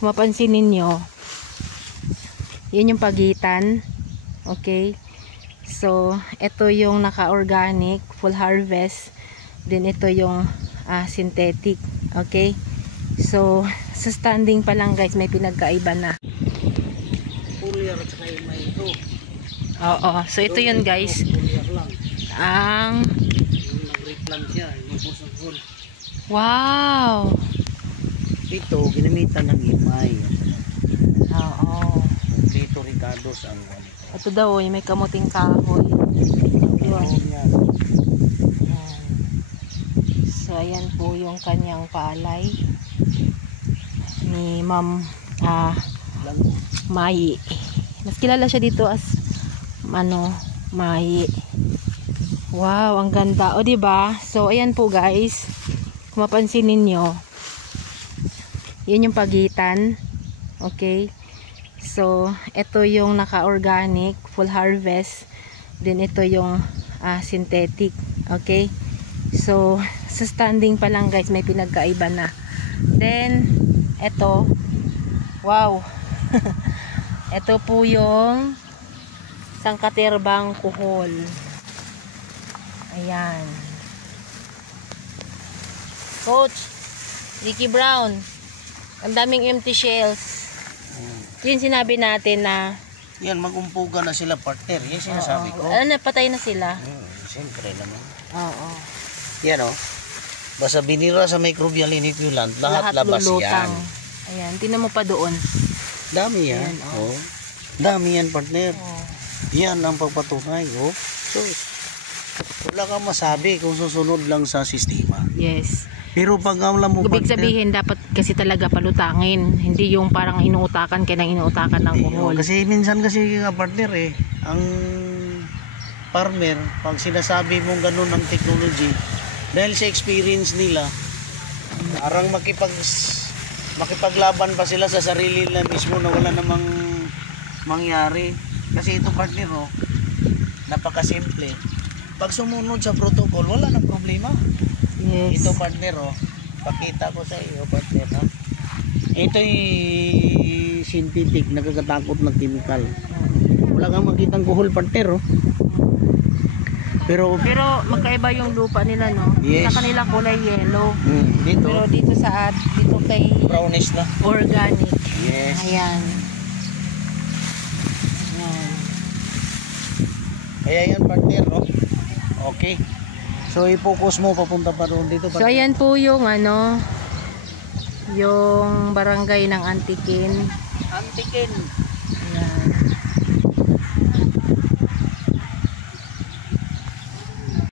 kung mapansin ninyo, yun yung pagitan. Okay, so ito yung naka-organic full harvest, then ito yung synthetic. Okay, so sa standing pa lang guys may pinagkaiba na. Oo, so ito yun guys, ang wow, ito ginamitan ng imay. oo, Dito Ricardo's ang ito daw yung may kamuting kahoy. Yun. So ayan po yung kanyang palay ni Ma'am Mai. Mas kilala siya dito as Mai. Wow, ang ganda. O diba? So ayan po guys, kung mapansin ninyo, yun yung pagitan. Okay, so ito yung naka-organic full harvest, then ito yung synthetic. Okay, so sa standing pa lang guys may pinagkaiba na. Then ito, wow. Ito po yung sangkaterbang kuhol. Ayan. Coach Ricky Brown, ang daming empty shells. Yun sinabi natin na yan, mag-umpuga na sila partner. Yan sinasabi ko. Napatay na sila. Siyempre naman. Oo. Yan o. Basta binira sa microbial inoculant, lahat labas lulutang. yan. Ayan, tingnan mo pa doon. Dami yan. Ayan, oh. Dami yan partner. Oh. Yan ang pagpatunay. Oh. So, wala kang masabi kung susunod lang sa sistema. Yes. Pero pag alam mo ibig sabihin dapat kasi talaga palutangin, hindi yung parang inuutakan ka ng inuutakan ng kuhol. Kasi minsan kasi partner ang farmer pag sinasabi mong ganun ang technology, dahil sa experience nila, parang makipaglaban pa sila sa sarili nila mismo na wala namang mangyari. Kasi ito partner napakasimple. Pag sumunod sa protocol, wala nang problema. Yes. Ito partner pakita ko sa iyo partner ito'y synthetic, nakakatakot na chemical. Wala kang makitang kuhol partner pero magkaiba yung lupa nila Yes. Sa kanila kulay yellow. Dito Pero dito dito kay brownish na organic. Yes. Ayan. Kaya yan partner okay. So i-focus mo papunta pa roon dito. So ayan po yung yung barangay ng Antiquin. Antiquin. Ayan.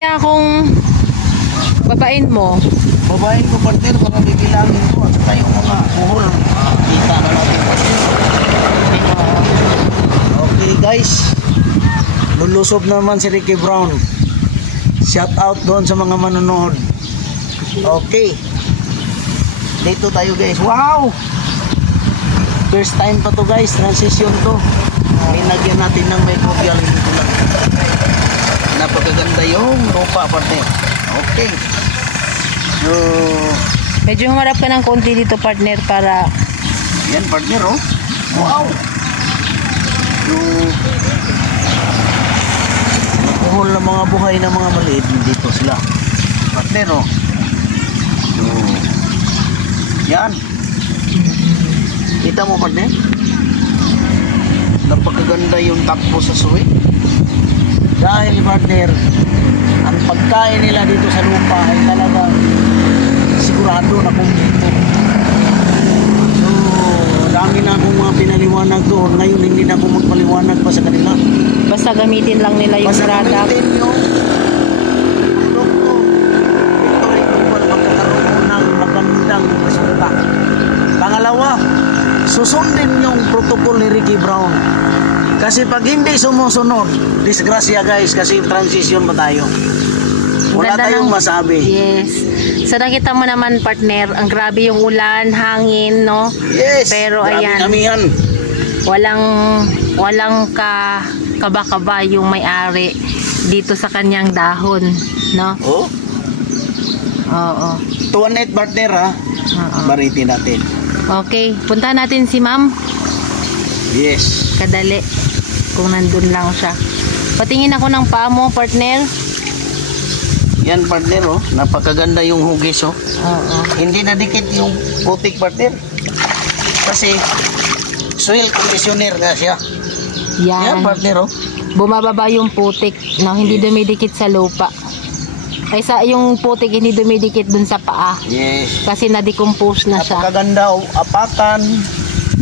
Kaya kung babain mo ko partner para bibilangin ko at saka yung mga buhol kita na natin okay guys, lulusob naman si Ricky Brown. Shout out doon sa mga manonood. Okay. Dito tayo guys. Wow! First time pa to guys. Transition to. Linagyan natin ng microbial inoculant. Napakaganda yung lupa partner. Okay. So, medyo humarap ka ng konti dito partner para yan partner wow! So, kuhol na mga buhay na mga maliit dito sila partner so yan kita mo partner napakaganda yung takbo sa suwi dahil partner ang pagkain nila dito sa lupa ay talagang sigurado na kumpleto. So dami na akong mga pinaliwanag doon, ngayon hindi na ako magpaliwanag pa sa kanila. basta gamitin lang nila yung product. Gamitin yung produkto. Ito rin po magkakaroon ng magandang resulta. Pangalawa, susundin yung protocol ni Ricky Brown. Kasi pag hindi sumusunod, disgrasya guys, kasi transition ba tayo? Wala tayong masabi. Yes. So nakita mo naman partner, ang grabe yung ulan, hangin, no? Yes. Pero grabe ayan, kami yan. walang kaba-kaba yung may-ari dito sa kanyang dahon, no? Oh? Oo. 218 partner ha. Baritin natin. Okay, punta natin si ma'am. Yes. Kadali. Kung nandun lang siya. Patingin ako ng paa mo, partner. Yan partner oh, napakaganda yung hugis oh. Oo. Hindi na dikit yung putik partner. Kasi soil conditioner nga siya. Yan Yan. partner oh. Bumababa yung putik, no? Hindi dumidikit sa lupa. Kaysa yung putik hindi dumidikit dun sa paa. Yes. Kasi na-decompose na siya. Napakaganda oh, apatan,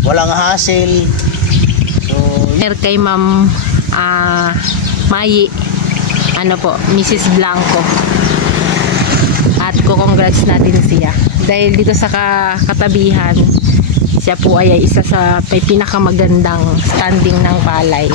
walang hassle. So, Kay Ma'am Mayi, ano po, Mrs. Blanco. At ko-congrats natin siya. Dahil dito sa katabihan, siya po ay isa sa may pinakamagandang standing ng palay.